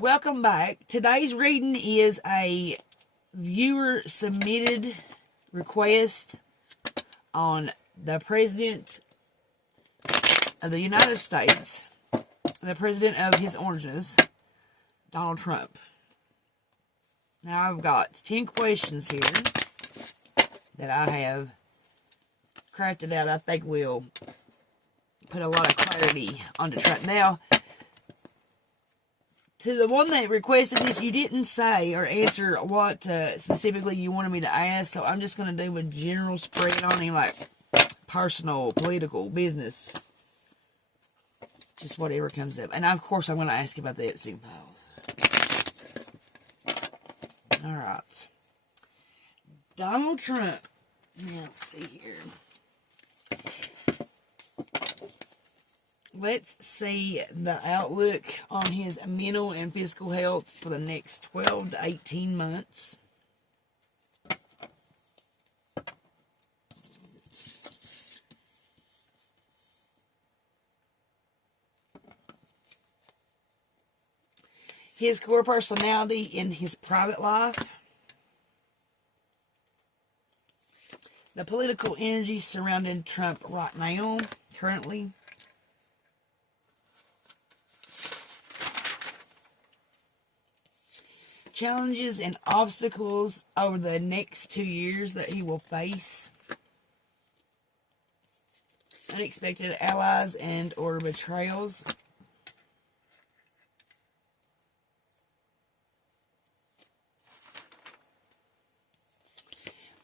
Welcome back. Today's reading is a viewer submitted request on the President of the United States, the President of his oranges, Donald Trump. Now I've got 10 questions here that I have crafted out I think will put a lot of clarity onto Trump. Now, to the one that requested this, you didn't say or answer what specifically you wanted me to ask, so I'm just going to do a general spread on him, like personal, political, business, just whatever comes up. And of course, I'm going to ask about the Epstein files. All right. Donald Trump. Now, let's see here. Let's see the outlook on his mental and physical health for the next 12 to 18 months. His core personality in his private life. The political energy surrounding Trump right now, currently. Challenges and obstacles over the next 2 years that he will face. Unexpected allies and or betrayals.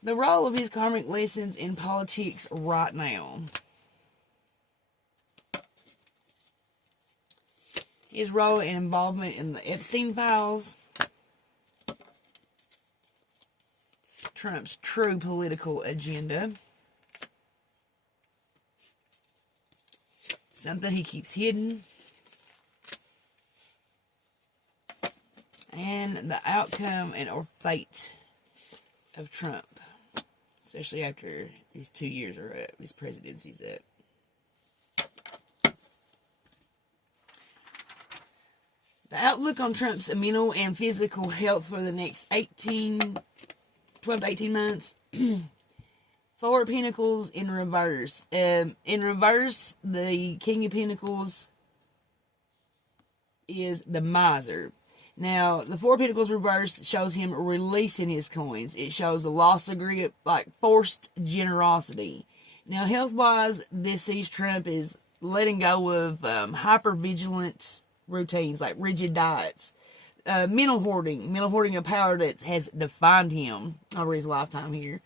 The role of his karmic lessons in politics right now. His role and involvement in the Epstein files. Trump's true political agenda. Something he keeps hidden. And the outcome and or fate of Trump. Especially after these 2 years are up, his presidency's up. The outlook on Trump's mental and physical health for the next 12 to 18 months. Four of Pentacles in reverse. In reverse, the King of Pentacles is the miser. Now, the Four of Pentacles reverse shows him releasing his coins. It shows a lost degree of, forced generosity. Now, health-wise, this sees Trump is letting go of hyper-vigilant routines, like rigid diets. Mental hoarding of power that has defined him over his lifetime here.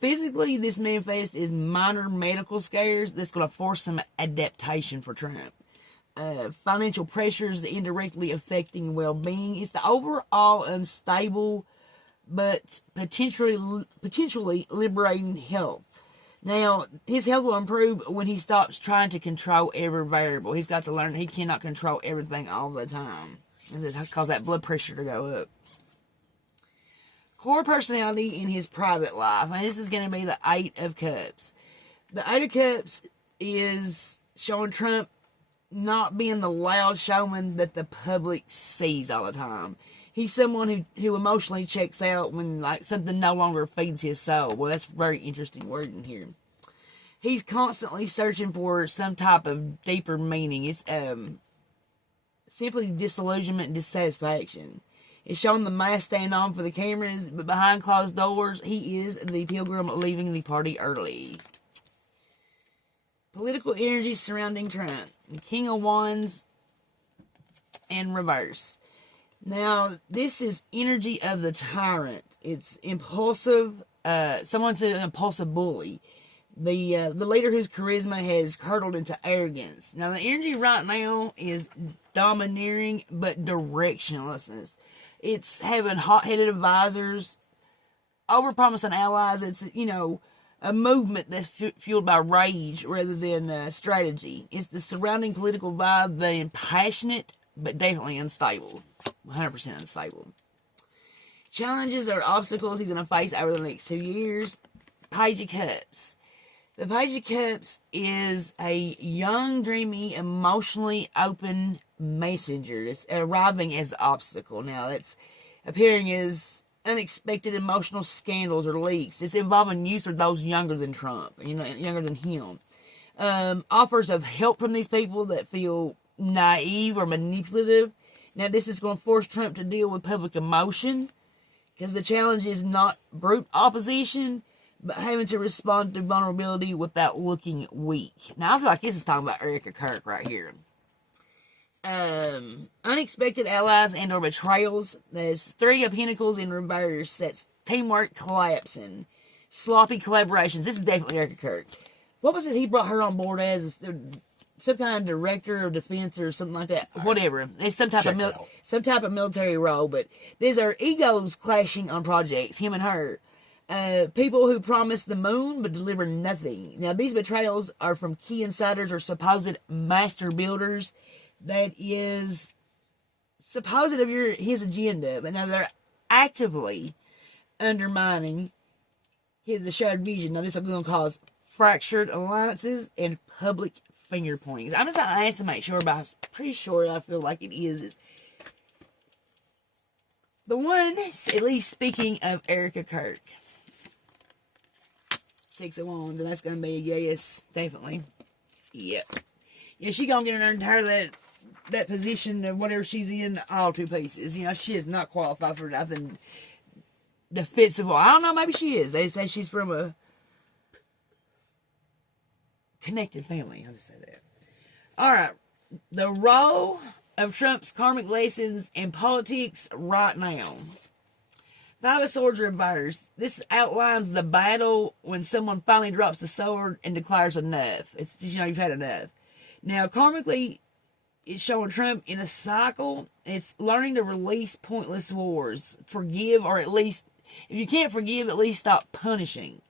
Physically, this manifest is minor medical scares that's going to force some adaptation for Trump. Financial pressures indirectly affecting well-being. It's the overall unstable but potentially liberating health. Now, his health will improve when he stops trying to control every variable. He's got to learn he cannot control everything all the time. And that cause that blood pressure to go up. Core personality in his private life. And this is going to be the Eight of Cups. The Eight of Cups is showing Trump not being the loud showman that the public sees all the time. He's someone who emotionally checks out when something no longer feeds his soul. Well, that's very interesting wording here. He's constantly searching for some type of deeper meaning. It's simply disillusionment and dissatisfaction. It's showing the mask stand on for the cameras, but behind closed doors, he is the pilgrim leaving the party early. Political energy surrounding Trump. King of Wands in reverse. Now, this is energy of the tyrant. It's impulsive. Someone said an impulsive bully. The leader whose charisma has curdled into arrogance. Now, the energy right now is domineering but directionlessness. It's having hot-headed advisors, overpromising allies. It's, a movement that's fueled by rage rather than strategy. It's the surrounding political vibe being passionate but definitely unstable. 100% unstable. Challenges or obstacles he's going to face over the next 2 years. Page of Cups. The Page of Cups is a young, dreamy, emotionally open messenger. It's arriving as the obstacle. Now, that's appearing as unexpected emotional scandals or leaks. It's involving youth or those younger than Trump, younger than him. Offers of help from these people that feel naive or manipulative. Now, this is going to force Trump to deal with public emotion, because the challenge is not brute opposition, but having to respond to vulnerability without looking weak. Now, I feel like this is talking about Erica Kirk right here. Unexpected allies and or betrayals. There's 3 of Pentacles in reverse. That's teamwork collapsing. Sloppy collaborations. This is definitely Erica Kirk. What was it he brought her on board as? Some kind of director of defense or something like that. Whatever. It's some type of military role. But these are egos clashing on projects. Him and her. People who promise the moon but deliver nothing. Now, these betrayals are from key insiders or supposed master builders that is supposed of his agenda. But now they're actively undermining the shared vision. Now, this is going to cause fractured alliances and public finger pointings. I'm just not asked to make sure, but I'm pretty sure I feel like it is the one, at least speaking of Erica Kirk. 6 of Wands, and that's going to be a yes, definitely. Yep. Yeah, she going to get her that position of whatever she's in all 2 pieces. She is not qualified for nothing defensive. I don't know, maybe she is. They say she's from a connected family. I'll just say that. Alright. The role of Trump's karmic lessons in politics right now. 5 of Swords reversed. This outlines the battle when someone finally drops the sword and declares enough. It's just, you've had enough. Now, karmically, it's showing Trump in a cycle. It's learning to release pointless wars. Forgive, or at least, if you can't forgive, at least stop punishing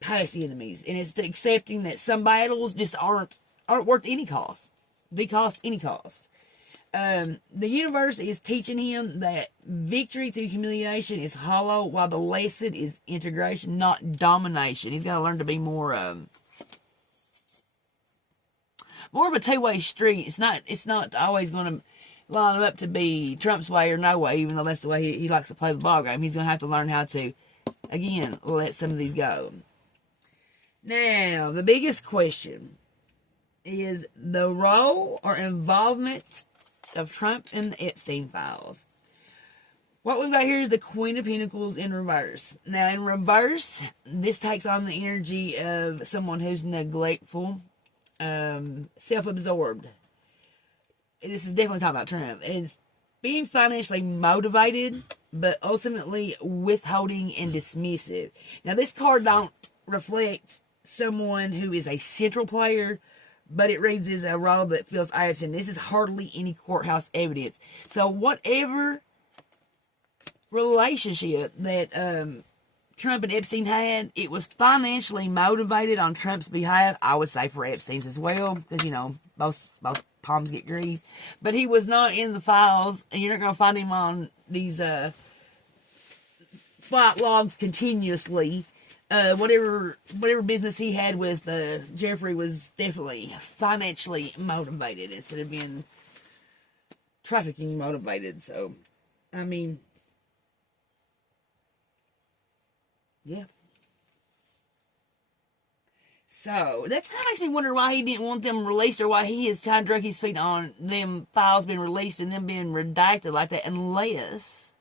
past enemies. And it's accepting that some battles just aren't worth any cost. They cost any cost. The universe is teaching him that victory through humiliation is hollow, while the lesson is integration, not domination. He's got to learn to be more of a two-way street. It's not always going to line up to be Trump's way or no way, even though that's the way he likes to play the ball game. He's going to have to learn how to, again, let some of these go. Now, the biggest question is the role or involvement of Trump in the Epstein files. What we've got here is the Queen of Pentacles in reverse. Now, in reverse, this takes on the energy of someone who's neglectful, self-absorbed. This is definitely talking about Trump. It's being financially motivated, but ultimately withholding and dismissive. Now, this card don't reflect someone who is a central player, but it reads as a role that feels absent. This is hardly any courthouse evidence. So whatever relationship that Trump and Epstein had, it was financially motivated on Trump's behalf. I would say for Epstein's as well, because, both palms get greased. But he was not in the files, and you're not going to find him on these flight logs continuously. Whatever business he had with Jeffrey was definitely financially motivated instead of being trafficking motivated. So, I mean, yeah. So, that kind of makes me wonder why he didn't want them released, or why he is trying to drag his feet on them files being released and them being redacted like that, unless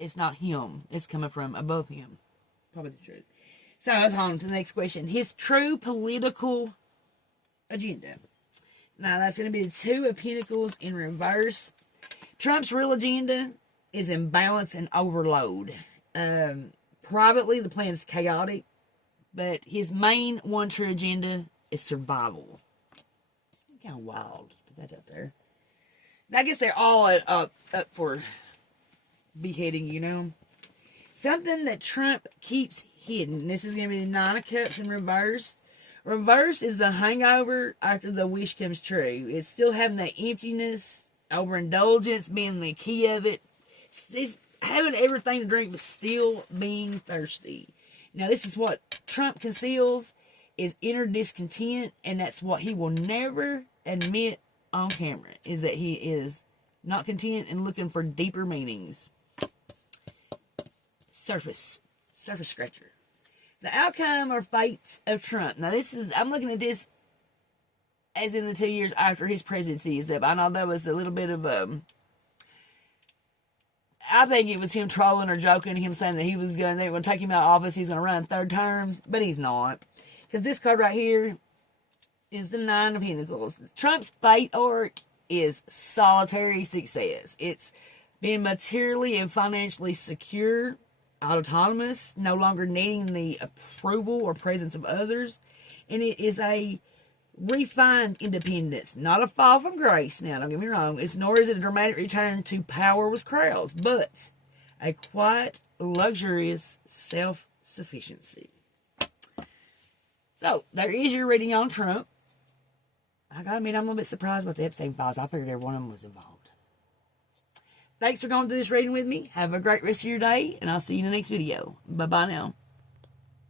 it's not him. It's coming from above him. Probably the truth. So let's on to the next question. His true political agenda. Now that's going to be the 2 of Pentacles in reverse. Trump's real agenda is imbalance and overload. Privately, the plan is chaotic, but his main one true agenda is survival. Kind of wild. Put that up there. I guess they're all up for beheading, Something that Trump keeps hidden. This is going to be the 9 of Cups in reverse. Reverse is the hangover after the wish comes true. It's still having that emptiness, overindulgence being the key of it. It's having everything to drink but still being thirsty. Now, this is what Trump conceals, is inner discontent, and that's what he will never admit on camera is that he is not content and looking for deeper meanings. Surface scratcher. The outcome or fate of Trump. Now I'm looking at this as in the 2 years after his presidency is up. I know that was a little bit of I think it was him trolling or joking, him saying that they were going to take him out of office, he's going to run 3rd term, but he's not. Because this card right here is the 9 of Pentacles. Trump's fate arc is solitary success. It's being materially and financially secure, autonomous, no longer needing the approval or presence of others. And it is a refined independence, not a fall from grace. Now, don't get me wrong, nor is it a dramatic return to power with crowds, but a quiet, luxurious self-sufficiency. So, there is your reading on Trump. I gotta admit, I'm a little bit surprised about the Epstein files. I figured every one of them was involved. Thanks for going through this reading with me. Have a great rest of your day, and I'll see you in the next video. Bye-bye now.